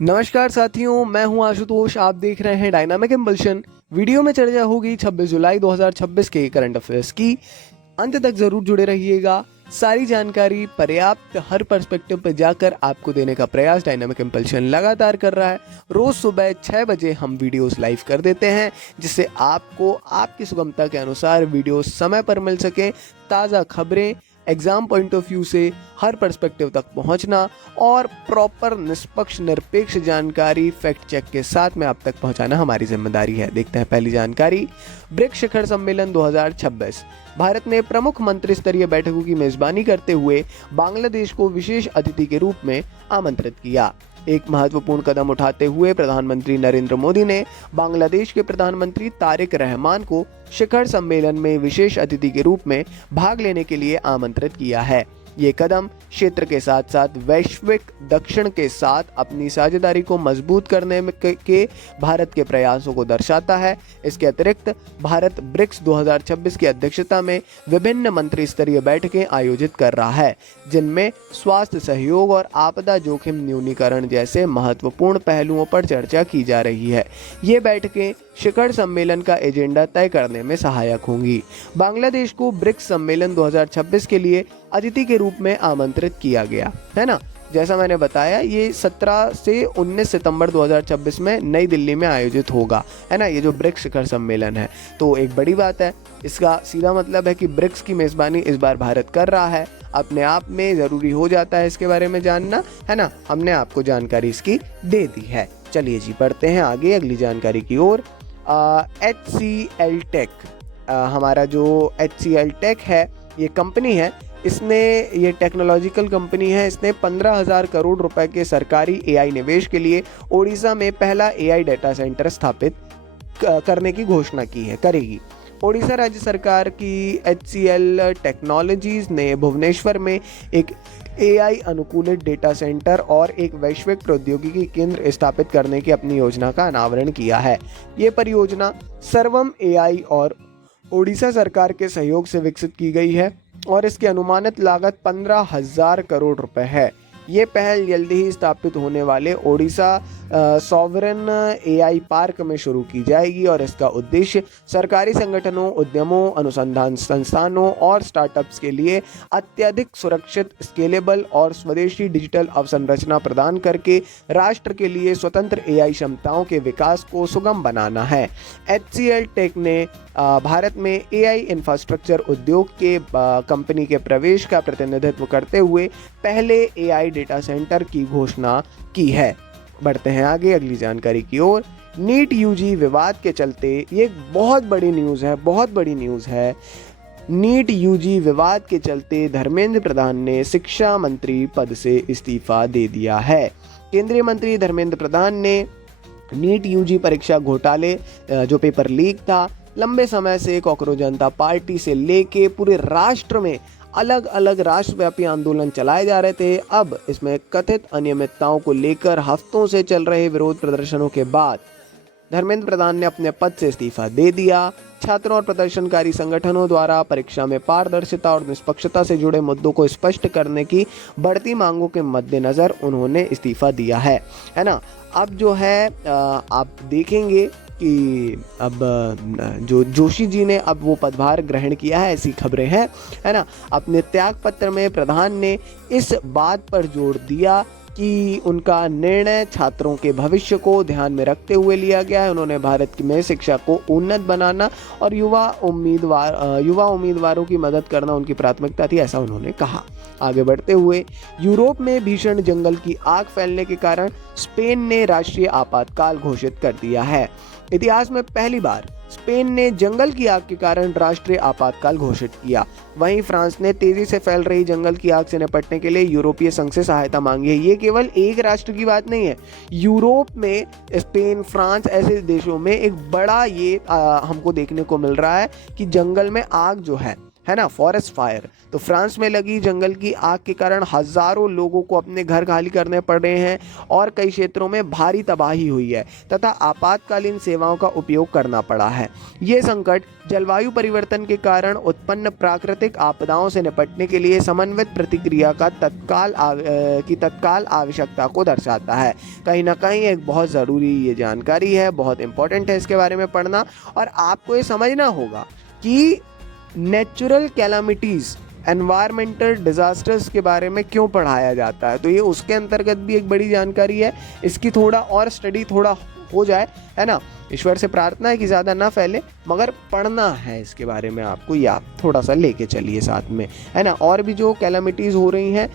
नमस्कार साथियों, मैं हूं आशुतोष। आप देख रहे हैं डायनामिक इम्पल्शन। वीडियो में चर्चा होगी 26 जुलाई 2026 के करंट अफेयर्स की। अंत तक जरूर जुड़े रहिएगा। सारी जानकारी पर्याप्त हर पर्सपेक्टिव पर जाकर आपको देने का प्रयास डायनामिक इम्पल्शन लगातार कर रहा है। रोज सुबह 6 बजे हम वीडियोस लाइव कर देते हैं, जिससे आपको आपकी सुगमता के अनुसार वीडियो समय पर मिल सके। ताज़ा खबरें, एग्जाम पॉइंट ऑफ व्यू से हर पर्सपेक्टिव तक पहुंचना और प्रॉपर निष्पक्ष निरपेक्ष जानकारी फैक्ट चेक के साथ में आप तक पहुंचाना हमारी जिम्मेदारी है। देखते हैं पहली जानकारी। ब्रिक्स शिखर सम्मेलन 2026। भारत ने प्रमुख मंत्री स्तरीय बैठकों की मेजबानी करते हुए बांग्लादेश को विशेष अतिथि के रूप में आमंत्रित किया। एक महत्वपूर्ण कदम उठाते हुए प्रधानमंत्री नरेंद्र मोदी ने बांग्लादेश के प्रधानमंत्री तारिक रहमान को शिखर सम्मेलन में विशेष अतिथि के रूप में भाग लेने के लिए आमंत्रित किया है। ये कदम क्षेत्र के साथ साथ वैश्विक दक्षिण के साथ अपनी साझेदारी को मजबूत करने के भारत के प्रयासों को दर्शाता है। इसके अतिरिक्त भारत ब्रिक्स 2026 की अध्यक्षता में विभिन्न मंत्री स्तरीय बैठकें आयोजित कर रहा है, जिनमें स्वास्थ्य सहयोग और आपदा जोखिम न्यूनीकरण जैसे महत्वपूर्ण पहलुओं पर चर्चा की जा रही है। ये बैठकें शिखर सम्मेलन का एजेंडा तय करने में सहायक होंगी। बांग्लादेश को ब्रिक्स सम्मेलन 2026 के लिए अतिथि के रूप में आमंत्रित किया गया है ना। जैसा मैंने बताया, ये 17 से 19 सितंबर 2026 में नई दिल्ली में आयोजित होगा, है ना, ये जो ब्रिक्स शिखर सम्मेलन है। तो एक बड़ी बात है, इसका सीधा मतलब है कि ब्रिक्स की मेज़बानी इस बार भारत कर रहा है। अपने आप में ज़रूरी हो जाता है इसके बारे में जानना, है ना। हमने आपको जानकारी इसकी दे दी है। चलिए जी, बढ़ते हैं आगे अगली जानकारी की ओर। HCL टेक, हमारा जो HCL टेक है, ये कंपनी है, इसने ये टेक्नोलॉजिकल कंपनी है। इसने 15,000 करोड़ रुपए के सरकारी AI निवेश के लिए ओडिशा में पहला AI डाटा सेंटर स्थापित करने की घोषणा की है, करेगी। ओडिशा राज्य सरकार की HCL टेक्नोलॉजीज ने भुवनेश्वर में एक AI अनुकूलित डेटा सेंटर और एक वैश्विक प्रौद्योगिकी केंद्र स्थापित करने की अपनी योजना का अनावरण किया है। ये परियोजना सर्वम AI और ओडिशा सरकार के सहयोग से विकसित की गई है और इसकी अनुमानित लागत 15,000 करोड़ रुपए है। ये पहल जल्दी ही स्थापित होने वाले ओडिशा सॉवरेन AI पार्क में शुरू की जाएगी और इसका उद्देश्य सरकारी संगठनों, उद्यमों, अनुसंधान संस्थानों और स्टार्टअप्स के लिए अत्यधिक सुरक्षित, स्केलेबल और स्वदेशी डिजिटल अवसंरचना प्रदान करके राष्ट्र के लिए स्वतंत्र AI क्षमताओं के विकास को सुगम बनाना है। HCL टेक ने भारत में AI इंफ्रास्ट्रक्चर उद्योग के कंपनी के प्रवेश का प्रतिनिधित्व करते हुए पहले AI डेटा सेंटर की घोषणा की है। बढ़ते हैं आगे अगली जानकारी की ओर। नीट यूजी विवाद के चलते, ये बहुत बड़ी न्यूज़ है, बहुत बड़ी न्यूज़ है। नीट यूजी विवाद के चलते धर्मेंद्र प्रधान ने शिक्षा मंत्री पद से इस्तीफा दे दिया है। केंद्रीय मंत्री धर्मेंद्र प्रधान ने नीट यूजी परीक्षा घोटाले, जो पेपर लीक था, लंबे समय से कॉकरोच जनता पार्टी से लेके पूरे राष्ट्र में अलग अलग राष्ट्रव्यापी आंदोलन चलाए जा रहे थे। अब इसमें कथित अनियमितताओं को लेकर हफ्तों से चल रहे विरोध प्रदर्शनों के बाद धर्मेंद्र प्रधान ने अपने पद से इस्तीफा दे दिया। छात्रों और प्रदर्शनकारी संगठनों द्वारा परीक्षा में पारदर्शिता और निष्पक्षता से जुड़े मुद्दों को स्पष्ट करने की बढ़ती मांगों के मद्देनजर उन्होंने इस्तीफा दिया है ना। अब जो है आप देखेंगे कि अब जो जोशी जी ने अब वो पदभार ग्रहण किया है, ऐसी खबरें हैं, है ना। अपने त्याग पत्र में प्रधान ने इस बात पर जोर दिया कि उनका निर्णय छात्रों के भविष्य को ध्यान में रखते हुए लिया गया है। उन्होंने भारत में शिक्षा को उन्नत बनाना और युवा उम्मीदवारों की मदद करना उनकी प्राथमिकता थी, ऐसा उन्होंने कहा। आगे बढ़ते हुए, यूरोप में भीषण जंगल की आग फैलने के कारण स्पेन ने राष्ट्रीय आपातकाल घोषित कर दिया है। इतिहास में पहली बार स्पेन ने जंगल की आग के कारण राष्ट्रीय आपातकाल घोषित किया। वहीं फ्रांस ने तेजी से फैल रही जंगल की आग से निपटने के लिए यूरोपीय संघ से सहायता मांगी है। ये केवल एक राष्ट्र की बात नहीं है, यूरोप में स्पेन, फ्रांस ऐसे देशों में एक बड़ा ये हमको देखने को मिल रहा है कि जंगल में आग जो है है ना, फॉरेस्ट फायर। तो फ्रांस में लगी जंगल की आग के कारण हजारों लोगों को अपने घर खाली करने पड़ रहे हैं और कई क्षेत्रों में भारी तबाही हुई है तथा आपातकालीन सेवाओं का उपयोग करना पड़ा है। ये संकट जलवायु परिवर्तन के कारण उत्पन्न प्राकृतिक आपदाओं से निपटने के लिए समन्वित प्रतिक्रिया का तत्काल आवश्यकता को दर्शाता है। कहीं ना कहीं एक बहुत ज़रूरी ये जानकारी है, बहुत इंपॉर्टेंट है इसके बारे में पढ़ना। और आपको ये समझना होगा कि नेचुरल कैलामिटीज़, एनवायरमेंटल डिज़ास्टर्स के बारे में क्यों पढ़ाया जाता है, तो ये उसके अंतर्गत भी एक बड़ी जानकारी है। इसकी थोड़ा और स्टडी थोड़ा हो जाए, है ना। ईश्वर से प्रार्थना है कि ज़्यादा ना फैले, मगर पढ़ना है इसके बारे में आपको, या थोड़ा सा लेके चलिए साथ में, है ना। और भी जो कैलामिटीज़ हो रही हैं,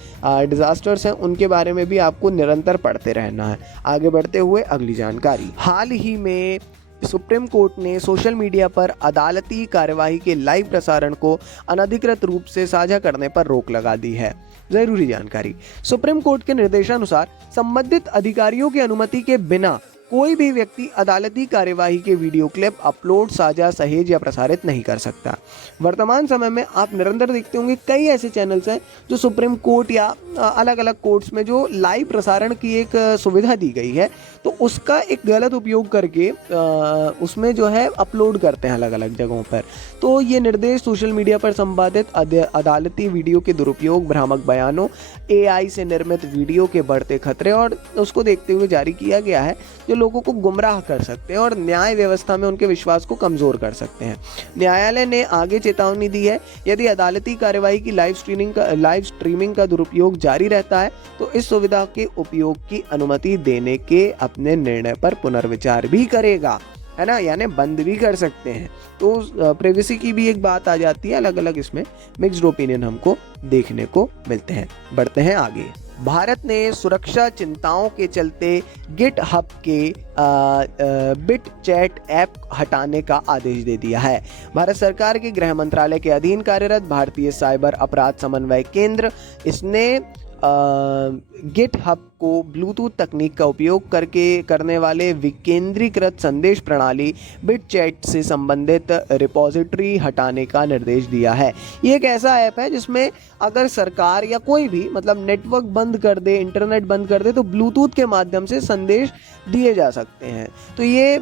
डिज़ास्टर्स हैं, उनके बारे में भी आपको निरंतर पढ़ते रहना है। आगे बढ़ते हुए अगली जानकारी, हाल ही में सुप्रीम कोर्ट ने सोशल मीडिया पर अदालती कार्यवाही के लाइव प्रसारण को अनधिकृत रूप से साझा करने पर रोक लगा दी है। जरूरी जानकारी, सुप्रीम कोर्ट के निर्देशानुसार संबंधित अधिकारियों की अनुमति के बिना कोई भी व्यक्ति अदालती कार्यवाही के वीडियो क्लिप अपलोड, साझा, सहेज या प्रसारित नहीं कर सकता। वर्तमान समय में आप निरंतर देखते होंगे कई ऐसे चैनल्स हैं जो सुप्रीम कोर्ट या अलग अलग कोर्ट्स में जो लाइव प्रसारण की एक सुविधा दी गई है, तो उसका एक गलत उपयोग करके उसमें जो है अपलोड करते हैं अलग अलग जगहों पर। तो ये निर्देश सोशल मीडिया पर संपादित अदालती वीडियो के दुरुपयोग, भ्रामक बयानों, AI से निर्मित वीडियो के बढ़ते खतरे और उसको देखते हुए जारी किया गया है, जो लोगों को गुमराह कर सकते हैं और न्याय व्यवस्था में उनके विश्वास को कमजोर कर सकते हैं। न्यायालय ने आगे चेतावनी दी है, यदि अदालती कार्यवाही की लाइव स्ट्रीमिंग का दुरुपयोग जारी रहता है तो इस सुविधा के उपयोग की अनुमति देने के अपने निर्णय पर पुनर्विचार भी करेगा, है ना, यानी बंद भी कर सकते हैं। तो प्राइवेसी की भी एक बात आ जाती है, अलग अलग इसमें मिक्स्ड ओपिनियन हमको देखने को मिलते हैं। बढ़ते हैं आगे, भारत ने सुरक्षा चिंताओं के चलते गिटहब के बिटचैट ऐप हटाने का आदेश दे दिया है। भारत सरकार के गृह मंत्रालय के अधीन कार्यरत भारतीय साइबर अपराध समन्वय केंद्र, इसने गिटहब को ब्लूटूथ तकनीक का उपयोग करके करने वाले विकेंद्रीकृत संदेश प्रणाली बिटचैट से संबंधित रिपॉजिटरी हटाने का निर्देश दिया है। ये एक ऐसा ऐप है जिसमें अगर सरकार या कोई भी मतलब नेटवर्क बंद कर दे, इंटरनेट बंद कर दे, तो ब्लूटूथ के माध्यम से संदेश दिए जा सकते हैं। तो ये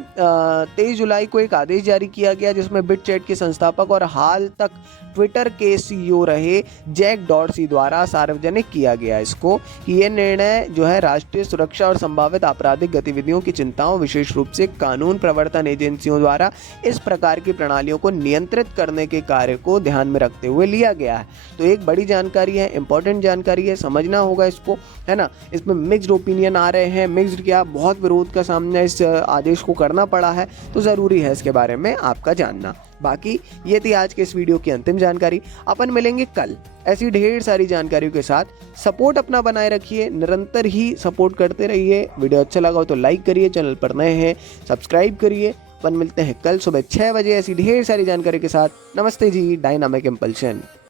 23 जुलाई को एक आदेश जारी किया गया जिसमें बिटचैट के संस्थापक और हाल तक ट्विटर के CEO रहे जैक डॉर्सी द्वारा सार्वजनिक किया गया इसको, कि ये निर्णय जो है राष्ट्रीय सुरक्षा और संभावित आपराधिक गतिविधियों की चिंताओं, विशेष रूप से कानून प्रवर्तन एजेंसियों द्वारा इस प्रकार की प्रणालियों को नियंत्रित करने के कार्य को ध्यान में रखते हुए लिया गया है। तो एक बड़ी जानकारी है, इंपॉर्टेंट जानकारी है, समझना होगा इसको, है ना। इसमें मिक्स्ड ओपिनियन आ रहे हैं, मिक्स्ड क्या, बहुत विरोध का सामना इस आदेश को करना पड़ा है, तो ज़रूरी है इसके बारे में आपका जानना। बाकी ये थी आज के इस वीडियो की अंतिम जानकारी। अपन मिलेंगे कल ऐसी ढेर सारी जानकारियों के साथ। सपोर्ट अपना बनाए रखिए, निरंतर ही सपोर्ट करते रहिए। वीडियो अच्छा लगा हो तो लाइक करिए, चैनल पर नए हैं सब्सक्राइब करिए। अपन मिलते हैं कल सुबह 6 बजे ऐसी ढेर सारी जानकारी के साथ। नमस्ते जी, डायनामिक इंपल्शन।